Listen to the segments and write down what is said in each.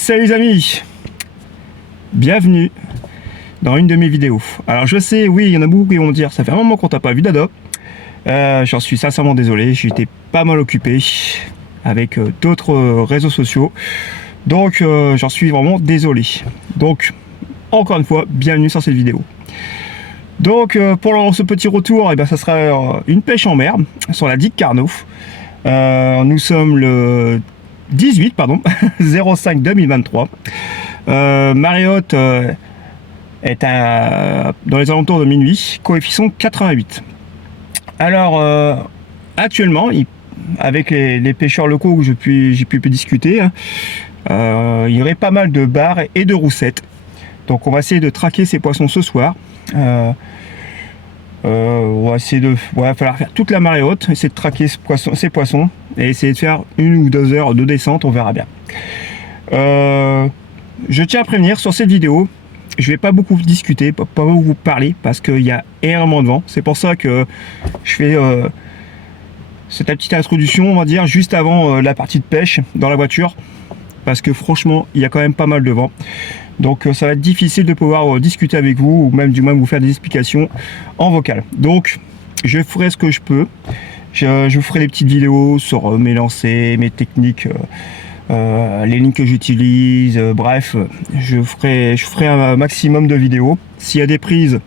salut les amis, bienvenue dans une de mes vidéos. Alors je sais, oui, il y en a beaucoup qui vont me dire, ça fait un moment qu'on t'a pas vu Dado. J'en suis sincèrement désolé, j'étais pas mal occupé avec d'autres réseaux sociaux. Donc j'en suis vraiment désolé. Donc encore une fois, bienvenue sur cette vidéo. Donc pour ce petit retour, ça sera une pêche en mer sur la digue Carnot. Nous sommes le 18 05 2023. Marée haute est dans les alentours de minuit, coefficient 88. Alors actuellement, avec les pêcheurs locaux que j'ai pu discuter, il y aurait pas mal de barres et de roussettes. Donc on va essayer de traquer ces poissons ce soir. On va essayer de, il va falloir faire toute la marée haute, essayer de traquer ces poissons et essayer de faire 1 ou 2 heures de descente, on verra bien. Je tiens à prévenir sur cette vidéo, je vais pas beaucoup discuter, pas beaucoup parler parce qu'il y a énormément de vent. C'est pour ça que je fais cette petite introduction, on va dire, juste avant la partie de pêche dans la voiture, parce que franchement, il y a quand même pas mal de vent. Donc ça va être difficile de pouvoir discuter avec vous, ou même du moins vous faire des explications en vocal. Donc je ferai ce que je peux. Je vous ferai des petites vidéos sur mes lancers, mes techniques, les lignes que j'utilise, bref, je ferai un maximum de vidéos. S'il y a des prises,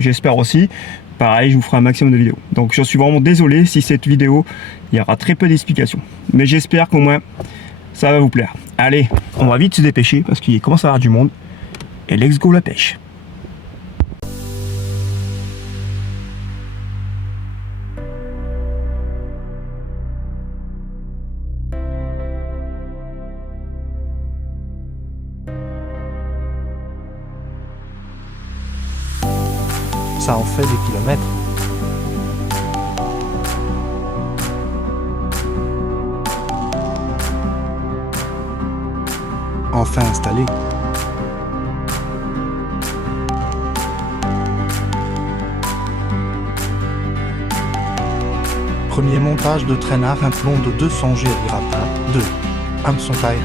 j'espère aussi. Pareil, je vous ferai un maximum de vidéos. Donc je suis vraiment désolé si cette vidéo, il y aura très peu d'explications. Mais j'espère qu'au moins, ça va vous plaire. Allez, on va vite se dépêcher parce qu'il commence à y avoir du monde. Et let's go la pêche. Ça en fait des kilomètres. Enfin installé. Premier montage de traînard, un plomb de 200 G grappin, 2. Hameçon taille.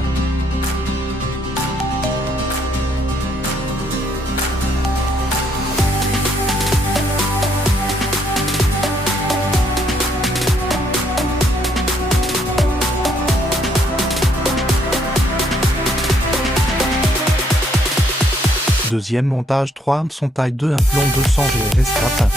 Deuxième montage 3 hameçon taille 2, un plomb 200 GRS grappin.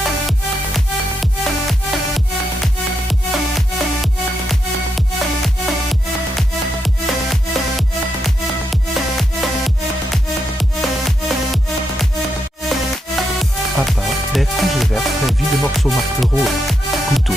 Papa, l'air congé vert, très vide morceau marque rose. Couteau.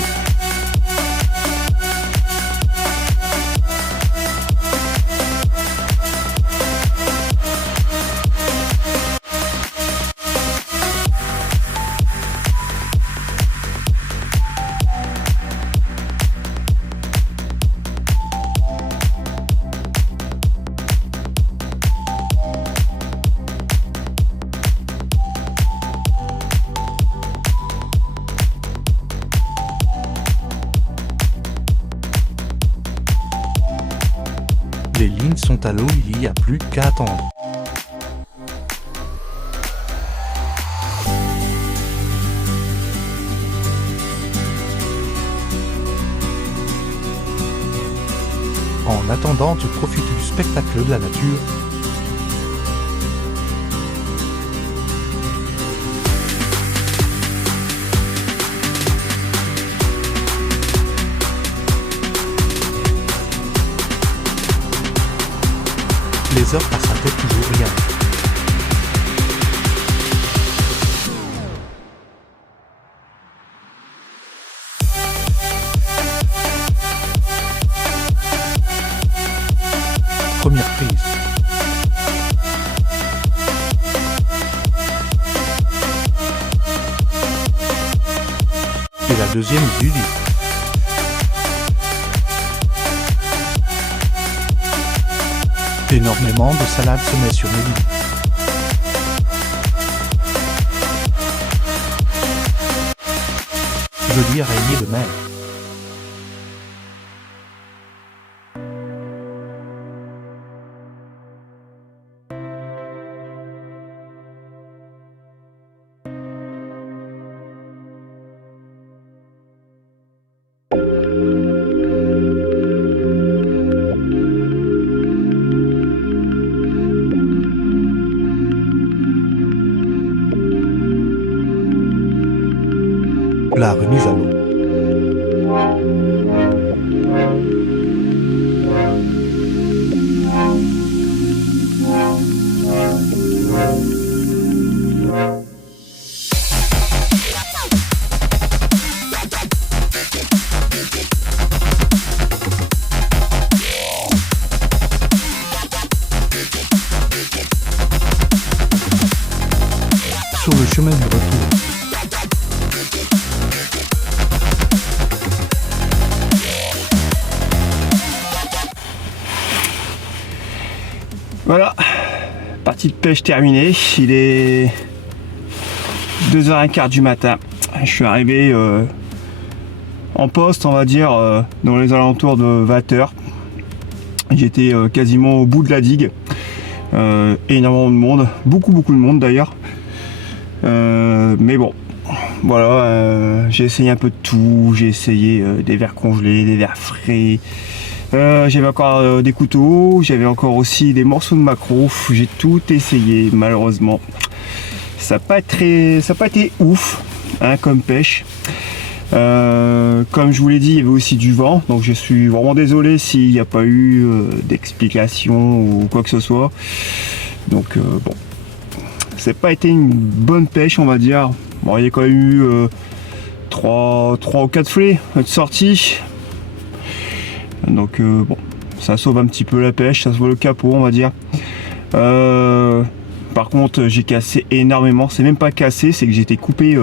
Les lignes sont à l'eau, il n'y a plus qu'à attendre. En attendant, tu profites du spectacle de la nature. Les heures passent à tête toujours rien. Première prise. Et la deuxième du lit. Énormément de salade se met sur mes lignes. Jolie araignée de mer. La remise à l'eau. Sur le chemin du retour. Voilà, partie de pêche terminée, il est 2h15 du matin. Je suis arrivé en poste, on va dire, dans les alentours de 20h. J'étais quasiment au bout de la digue. Énormément de monde, beaucoup de monde d'ailleurs. Mais bon, voilà, j'ai essayé un peu de tout. J'ai essayé des verres congelés, des verres frais. J'avais encore des couteaux, j'avais encore aussi des morceaux de maquereau. J'ai tout essayé, malheureusement. Ça n'a pas été ouf, hein, comme pêche. Comme je vous l'ai dit, il y avait aussi du vent, donc je suis vraiment désolé s'il n'y a pas eu d'explication ou quoi que ce soit. Donc bon, c'est pas été une bonne pêche, on va dire. Bon, il y a quand même eu 3 ou 4 filets de sortie. Donc bon, ça sauve un petit peu la pêche, ça sauve le capot, on va dire. Par contre, j'ai cassé énormément. C'est même pas cassé, c'est que j'ai été coupé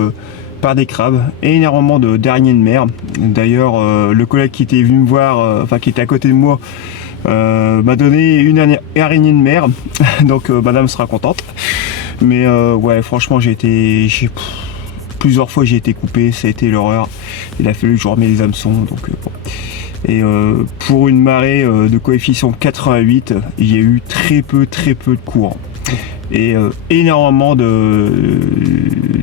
par des crabes, énormément d'araignées de mer. D'ailleurs, le collègue qui était venu me voir, enfin qui était à côté de moi, m'a donné une araignée de mer. Donc madame sera contente. Mais ouais, franchement, plusieurs fois j'ai été coupé, ça a été l'horreur. Il a fallu que je remette les hameçons. Donc bon. Et pour une marée de coefficient 88, il y a eu très peu de courant. Et énormément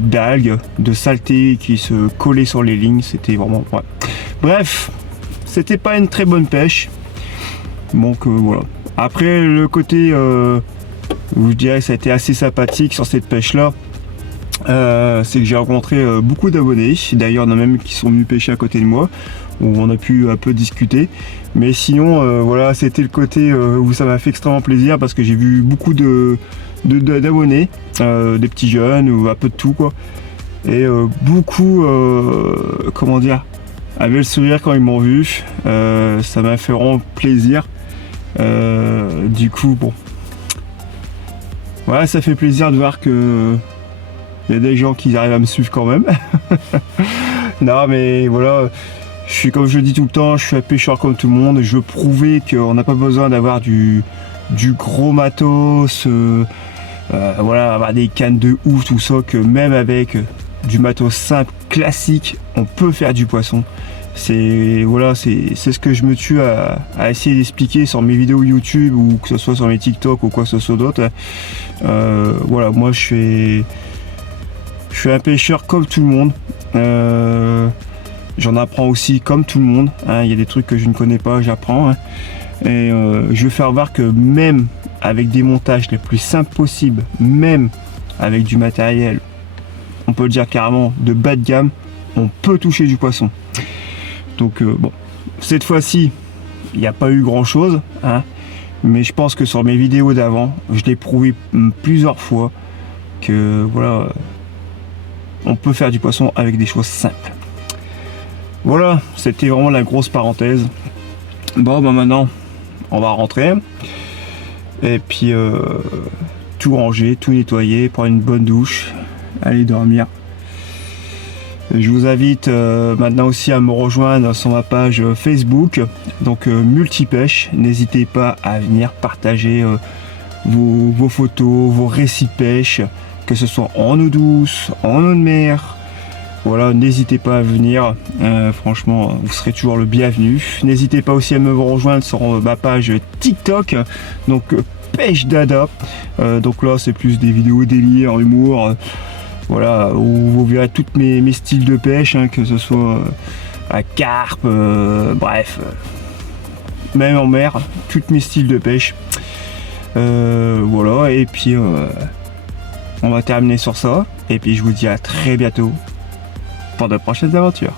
d'algues, de saleté qui se collaient sur les lignes. C'était vraiment... Ouais. Bref, c'était pas une très bonne pêche. Donc voilà. Après, le côté... je dirais que ça a été assez sympathique sur cette pêche-là. C'est que j'ai rencontré beaucoup d'abonnés. D'ailleurs, il y en a même qui sont venus pêcher à côté de moi, où on a pu un peu discuter. Mais sinon, voilà, c'était le côté où ça m'a fait extrêmement plaisir parce que j'ai vu beaucoup d'abonnés, des petits jeunes ou un peu de tout quoi. Et beaucoup, comment dire, avaient le sourire quand ils m'ont vu. Ça m'a fait vraiment plaisir. Du coup, bon, voilà, ça fait plaisir de voir que il y a des gens qui arrivent à me suivre quand même. Non mais voilà, je suis, comme je le dis tout le temps, je suis un pêcheur comme tout le monde. Je veux prouver qu'on n'a pas besoin d'avoir du gros matos, voilà, avoir des cannes de ouf, tout ça, que même avec du matos simple, classique, on peut faire du poisson. C'est voilà, c'est ce que je me tue à essayer d'expliquer sur mes vidéos YouTube ou que ce soit sur mes TikTok ou quoi que ce soit d'autre. Voilà, moi je suis un pêcheur comme tout le monde. J'en apprends aussi comme tout le monde. Hein. Il y a des trucs que je ne connais pas, j'apprends. Hein. Et je veux faire voir que même avec des montages les plus simples possibles, même avec du matériel, on peut le dire carrément, de bas de gamme, on peut toucher du poisson. Donc bon, cette fois-ci, il n'y a pas eu grand-chose. Hein. Mais je pense que sur mes vidéos d'avant, je l'ai prouvé plusieurs fois que voilà, on peut faire du poisson avec des choses simples. Voilà, c'était vraiment la grosse parenthèse. Bon, bah maintenant, on va rentrer. Et puis, tout ranger, tout nettoyer, prendre une bonne douche, aller dormir. Je vous invite maintenant aussi à me rejoindre sur ma page Facebook, donc Multipêche. N'hésitez pas à venir partager vos photos, vos récits de pêche, que ce soit en eau douce, en eau de mer. Voilà, n'hésitez pas à venir, franchement, vous serez toujours le bienvenu. N'hésitez pas aussi à me rejoindre sur ma page TikTok, donc Pêche Dada. Donc là, c'est plus des vidéos délire, humour, voilà, où vous verrez tous mes styles de pêche, hein, que ce soit à carpe, bref, même en mer, tous mes styles de pêche. Voilà, et puis on va terminer sur ça, et puis je vous dis à très bientôt pour de prochaines aventures.